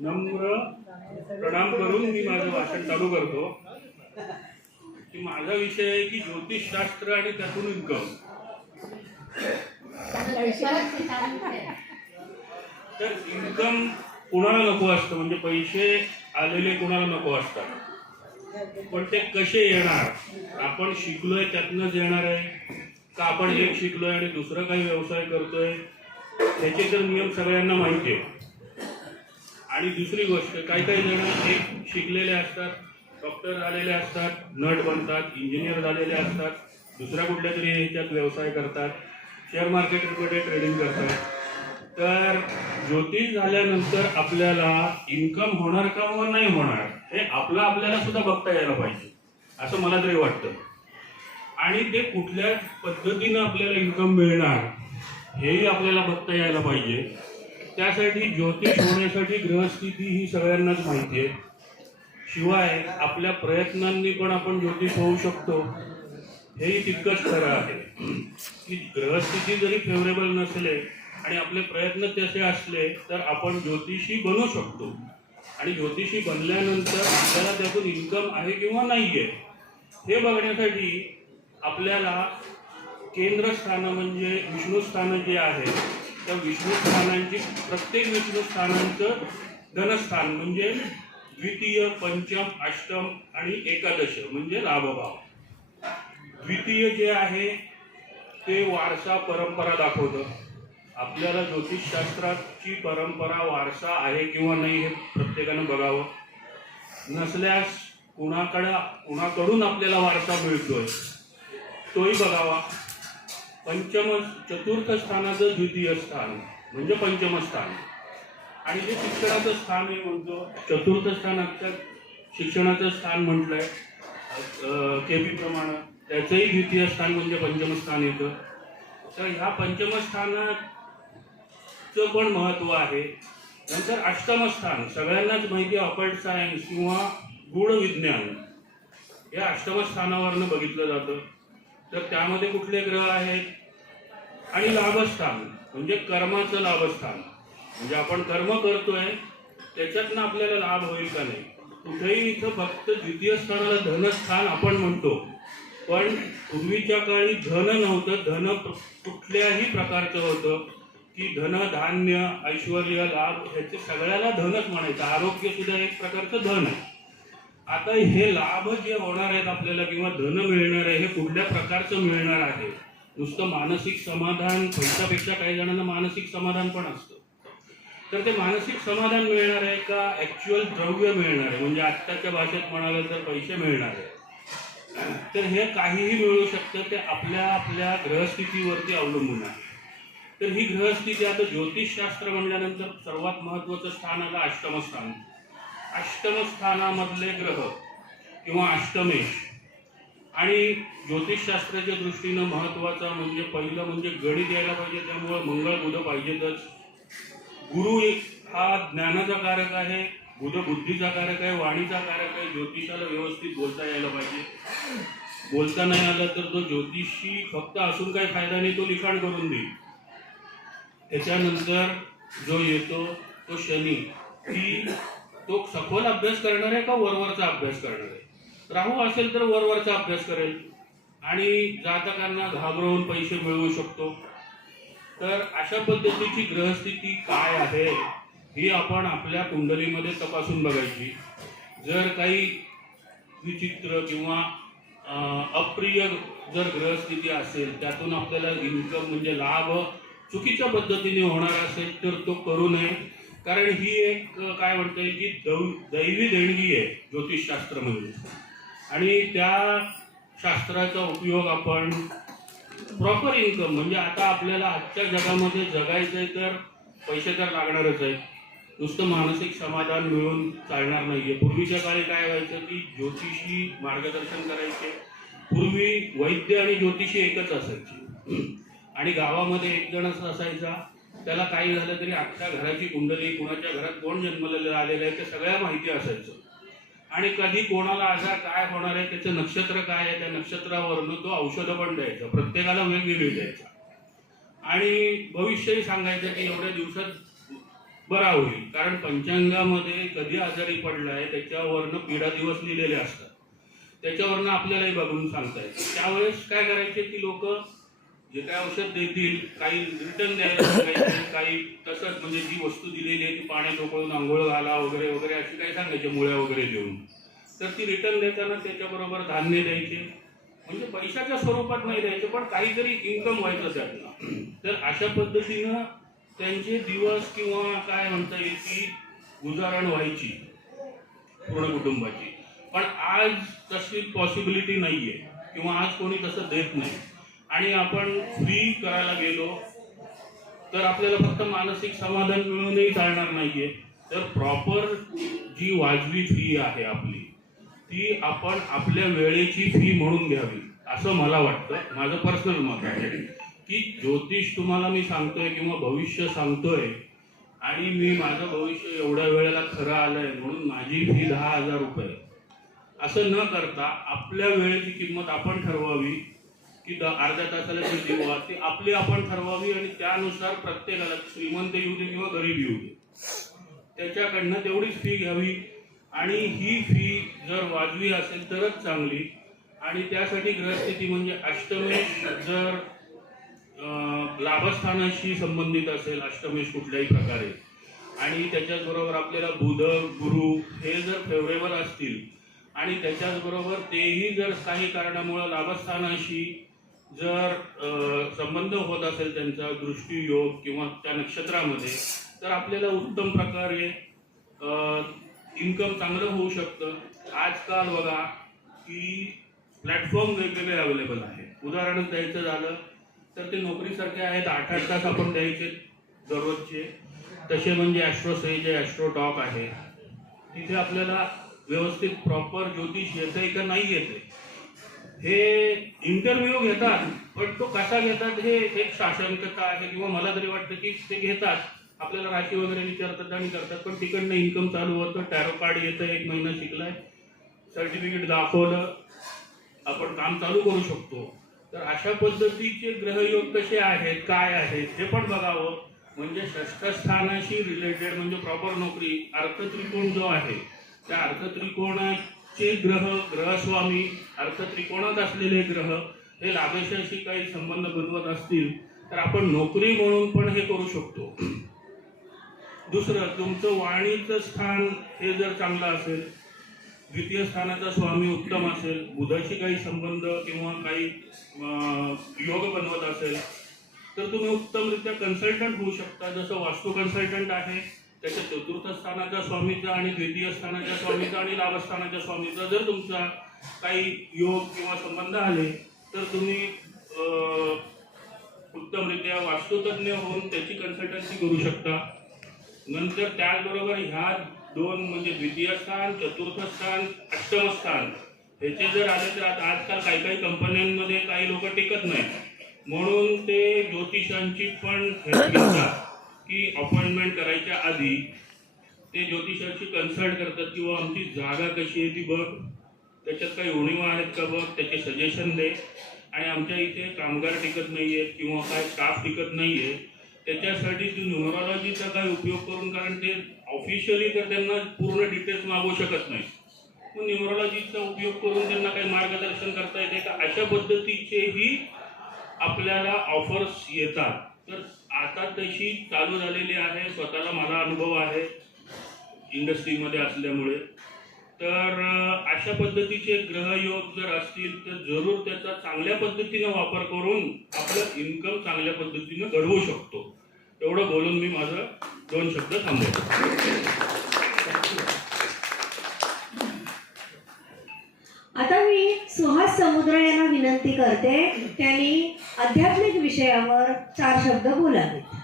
नम्र प्रणाम करून मी माझं भाषण चालू करतो की माझा विषय आहे की ज्योतिषशास्त्र आणि त्यातून इन्कम. तर इन्कम कोणाला नको असतं, म्हणजे पैसे आलेले कोणाला नको असतात, पण ते कसे येणार? आपण शिकलोय त्यातनंच येणार आहे का आपण एक शिकलोय आणि दुसरं काही व्यवसाय करतोय? त्याचे तर नियम सगळ्यांना माहिती आहे. आणि दुसरी गोष्ट, काही काही जण एक शिकलेले असतात, डॉक्टर झालेले असतात, नट बनतात, इंजिनियर झालेले असतात, दुसऱ्या कुठल्या तरी ह्याच्यात व्यवसाय करतात, शेअर मार्केटमध्ये ट्रेडिंग करतात. तर ज्योतिष झाल्यानंतर आपल्याला इन्कम होणार का व नाही होणार हे आपल्याला सुद्धा बघता यायला पाहिजे, असं मला तरी वाटतं. आणि ते कुठल्या पद्धतीनं आपल्याला इन्कम मिळणार हेही आपल्याला बघता यायला पाहिजे. त्यासाठी ज्योतिष होण्यासाठी ग्रहस्थिती ही सगळ्यांनाच माहिती आहे. शिवाय आपल्या प्रयत्नांनी पण आपण ज्योतिष होऊ शकतो, हेही तितकंच खरं आहे की ग्रहस्थिती जरी फेवरेबल नसले आणि आपले प्रयत्न तसे असले तर आपण ज्योतिषी बनू शकतो. आणि ज्योतिषी बनल्यानंतर आपल्याला त्यातून इन्कम आहे किंवा नाही आहे हे बघण्यासाठी आपल्याला केंद्रस्थान म्हणजे विष्णुस्थान जे आहे त्या विष्णुस्थानांची, प्रत्येक विष्णुस्थानांचं धनस्थान म्हणजे द्वितीय, पंचम, अष्टम आणि एकादश म्हणजे लाभभाव. द्वितीय जे आहे ते वारसा परंपरा दाखवतं. आपल्याला ज्योतिषशास्त्राची परंपरा वारसा आहे किंवा नाही हे प्रत्येकानं बघावं. नसल्यास कुणाकडून आपल्याला वारसा मिळतोय तोही बघावा. चतुर्थ स्थानाचं द्वितीय स्थान म्हणजे पंचम स्थान, आणि जे शिक्षणाचं स्थान आहे म्हणतो, चतुर्थ स्थान आजच्या शिक्षणाचं स्थान म्हटलंय केपी प्रमाणे, त्याचंही द्वितीय स्थान म्हणजे पंचम स्थान येतं. तर ह्या पंचम स्थानाचं पण महत्व आहे. नंतर अष्टम स्थान सगळ्यांनाच माहिती आहे, ऑकल्ट सायन्स किंवा गूढ विज्ञान या अष्टम स्थानावरनं बघितलं जातं. तर त्यामध्ये कुठले ग्रह आहेत? आणि लाभस्थान म्हणजे कर्माचं लाभस्थान, म्हणजे आपण कर्म करतोय त्याच्यातनं आपल्याला लाभ होईल का नाही. कुठेही इथं फक्त द्वितीय स्थानाला धनस्थान आपण म्हणतो, पण पूर्वीच्या काळी धन नव्हतं. धन कुठल्याही प्रकारचं होतं की धन, धान्य, ऐश्वर, लाभ ह्याचे सगळ्याला धनच म्हणायचं. आरोग्य सुद्धा एक प्रकारचं धन आहे. आता हे लाभ जे होणार आहेत आपल्याला किंवा धन मिळणार आहे हे कुठल्या प्रकारचं मिळणार आहे? नुसतं मानसिक समाधान, पैशापेक्षा काही जणांना मानसिक समाधान पण असतं. तर ते मानसिक समाधान मिळणार आहे का ॲक्च्युअल द्रव्य मिळणार आहे, म्हणजे आत्ताच्या भाषेत म्हणालं तर पैसे मिळणार आहे? तर हे काहीही मिळू शकतं, ते आपल्या ग्रहस्थितीवरती अवलंबून आहे. तर ही ग्रहस्थिती, आता ज्योतिषशास्त्र म्हणल्यानंतर सर्वात महत्त्वाचं स्थान आलं अष्टमस्थान. अष्टमस्थानामधले ग्रह किंवा अष्टमेश, आणि ज्योतिषशास्त्राच्या दृष्टीनं महत्त्वाचा म्हणजे पहिलं म्हणजे गणित यायला पाहिजे, त्यामुळे मंगळ बुध पाहिजेतच. गुरु हा ज्ञानाचा कारक आहे, बुध बुद्धीचा कारक आहे, वाणीचा कारक आहे. ज्योतिषाला व्यवस्थित बोलता यायला पाहिजे. बोलता नाही आलं तर तो ज्योतिषी फक्त असून काही फायदा नाही, तो लिखाण करून देईल. त्याच्यानंतर जो येतो तो शनी, की तो सखोल अभ्यास करणार आहे का वरवरचा अभ्यास करणार आहे? राहू असेल तर वरवरचा अभ्यास करेल आणि जातकांना घाबरवून पैसे मिळवू शकतो. तर अशा पद्धतीची ग्रहस्थिती काय आहे ही आपण आपल्या कुंडलीमध्ये तपासून बघायची. जर काही विचित्र किंवा अप्रिय जर ग्रहस्थिती असेल, त्यातून आपल्याला इन्कम म्हणजे लाभ चुकीच्या पद्धतीने होणार असेल तर तो करू नये. कारण ही एक काय म्हणता येईल की दैवी देणगी आहे ज्योतिषशास्त्र म्हणजे, आणि त्या शास्त्राचा उपयोग आपण प्रॉपर इन्कम म्हणजे, आता आपल्याला आजच्या जगामध्ये जगायचं आहे तर पैसे तर लागणारच आहे. नुसतं मानसिक समाधान मिळून चालणार नाहीये. पूर्वीच्या काळी काय व्हायचं की ज्योतिषी मार्गदर्शन करायचे. पूर्वी वैद्य आणि ज्योतिषी एकच असायचे, आणि गावामध्ये एक जणच असायचा. त्याला काही झालं तरी अख्ख्या घराची कुंडली, कुणाच्या घरात कोण जन्मलेलं आलेलं आहे ते सगळ्या माहिती असायचं. आणि कधी कोणाला आजार काय होणार आहे, त्याचं नक्षत्र काय आहे, त्या नक्षत्रावरून तो औषधं पण द्यायचा, प्रत्येकाला वेगवेगळी द्यायचा. आणि भविष्यही सांगायचं की एवढ्या दिवसात बरा होईल. कारण पंचांगामध्ये कधी आजारी पडलाय त्याच्यावरनं पीडा दिवस लिहिलेले असतात, त्याच्यावरनं आपल्यालाही बघून सांगता येतं. त्यावेळेस काय करायचे की लोक जे काय औषध देतील काही रिटर्न द्यायला सांगायचे, काही तसंच म्हणजे जी वस्तू दिलेली आहे ती पाण्यात उकळून आंघोळ घाला वगैरे वगैरे अशी काही सांगायचे मुळ्या वगैरे देऊन. तर ती रिटर्न देताना त्याच्याबरोबर धान्य द्यायचे, म्हणजे पैशाच्या स्वरूपात नाही द्यायचे पण काहीतरी इन्कम व्हायचं त्यातनं. तर अशा पद्धतीनं त्यांचे दिवस किंवा काय म्हणता येईल की गुजारण व्हायची पूर्ण कुटुंबाची. पण आज तशी पॉसिबिलिटी नाहीये किंवा आज कोणी तसं देत नाही. आणि आपण फ्री करायला गेलो तर आपल्याला फक्त मानसिक समाधान मिळूनही चालणार नाहीये. तर प्रॉपर जी वाजवी फी आहे आपली ती आपण आपल्या वेळेची फी म्हणून घ्यावी असं मला वाटतं. माझं पर्सनल मत आहे की ज्योतिष तुम्हाला मी सांगतोय किंवा भविष्य सांगतोय आणि मी माझं भविष्य एवढ्या वेळेला खरं आलंय म्हणून माझी फी 10,000 रुपये असं न करता आपल्या वेळेची किंमत आपण ठरवावी की अर्ध्या तासाला जी देऊ ती आपली आपण ठरवावी आणि त्यानुसार प्रत्येकाला श्रीमंत येऊ दे किंवा गरीब येऊ दे त्याच्याकडनं तेवढीच फी घ्यावी. आणि ही फी जर वाजवी असेल तरच चांगली. आणि त्यासाठी ग्रहस्थिती म्हणजे अष्टमेश जर लाभस्थानाशी संबंधित असेल, अष्टमेश कुठल्याही प्रकारे, आणि त्याच्याचबरोबर आपल्याला बुध गुरु हे जर फेवरेबल असतील आणि त्याच्याचबरोबर तेही जर काही कारणामुळे लाभस्थानाशी जर संबंध होत असेल त्यांचा दृष्टीयोग किंवा त्या नक्षत्रामध्ये, तर आपल्याला उत्तम प्रकारे इन्कम चांगलं होऊ शकतं. आजकाल बघा की प्लॅटफॉर्म वेगवेगळे अवेलेबल आहे. उदाहरणच द्यायचं झालं तर ते नोकरीसारखे आहेत, 8-8 तास आपण द्यायचे दररोजचे. तसे म्हणजे ॲस्ट्रोसेज आहे, ॲस्ट्रोटॉक आहे, तिथे आपल्याला व्यवस्थित प्रॉपर ज्योतिष येतंय का नाही येते हे इंटरव्ह्यू घेतात. पण तो कसा घेतात हे एक शासनकता आहे किंवा मला तरी वाटतं की ते घेतात, आपल्याला राशी वगैरे विचारतात आणि करतात, पण तिकडनं इन्कम चालू होतं. टॅरो कार्ड येतं, 1 महिना शिकलाय, सर्टिफिकेट दाखवलं, आपण काम चालू करू शकतो. तर अशा पद्धतीचे ग्रहयोग कसे आहेत काय आहेत हे पण बघावं. म्हणजे षष्ठस्थानाशी रिलेटेड म्हणजे प्रॉपर नोकरी, अर्थत्रिकोण जो आहे त्या अर्थत्रिकोणाचे ग्रहस्वामी, अर्थत्रिकोणात असलेले ग्रह हे लाभेशाशी काही संबंध बनवत असतील तर आपण नोकरी म्हणून पण हे करू शकतो. दुसरं, तुमचं वाणीचं स्थान हे जर चांगलं असेल, द्वितीय स्थानाचा स्वामी उत्तम असेल, बुधाशी काही संबंध किंवा काही योग बनवत असेल तर तुम्ही उत्तमरित्या कन्सल्टंट होऊ शकता. जसं वास्तू कन्सल्टंट आहे, त्याच्या चतुर्थ स्थानाच्या स्वामीचा आणि द्वितीय स्थानाच्या स्वामीचा आणि लाभस्थानाच्या स्वामीचा जर तुमचा काही योग किंवा संबंध आले तर तुम्ही उत्तमरित्या वास्तुतज्ञ होऊन त्याची कन्सल्टन्सी करू शकता. नंतर त्याचबरोबर ह्या 2 म्हणजे द्वितीय स्थान, चतुर्थ स्थान, अष्टम स्थान ह्याचे जर आले तर आता आजकाल काही कंपन्यांमध्ये काही लोक टिकत नाहीत म्हणून ते ज्योतिषांची पण घेतात की अपॉइंटमेंट करायच्या आधी ते ज्योतिषांशी कन्सल्ट करतात किंवा आमची जागा कशी आहे ती बघ, त्याच्यात काही उणिवा आहेत का बघ, त्याचे सजेशन दे. आणि आमच्या इथे कामगार टिकत नाही आहेत किंवा काय स्टाफ टिकत नाही आहे त्याच्यासाठी तू न्यूमरॉलॉजीचा काय उपयोग करून, कारण ते ऑफिशियली तर त्यांना पूर्ण डिटेल्स मागू शकत नाही, मग न्यूमरॉलॉजीचा उपयोग करून त्यांना काही मार्गदर्शन करता येते का, अशा पद्धतीचेही आपल्याला ऑफर्स येतात. तर आता तशी चालू झालेली आहे, स्वतःला मला अनुभव आहे इंडस्ट्रीमध्ये असल्यामुळे. तर अशा पद्धतीचे ग्रहयोग जर असतील तर जरूर त्याचा चांगल्या पद्धतीनं वापर करून आपलं इन्कम चांगल्या पद्धतीनं घडवू शकतो. एवढं बोलून मी माझं 2 शब्द थांबवतो. आता मी सुहास समुद्र यांना विनंती करते त्यांनी आध्यात्मिक विषयावर 4 शब्द बोलावेत.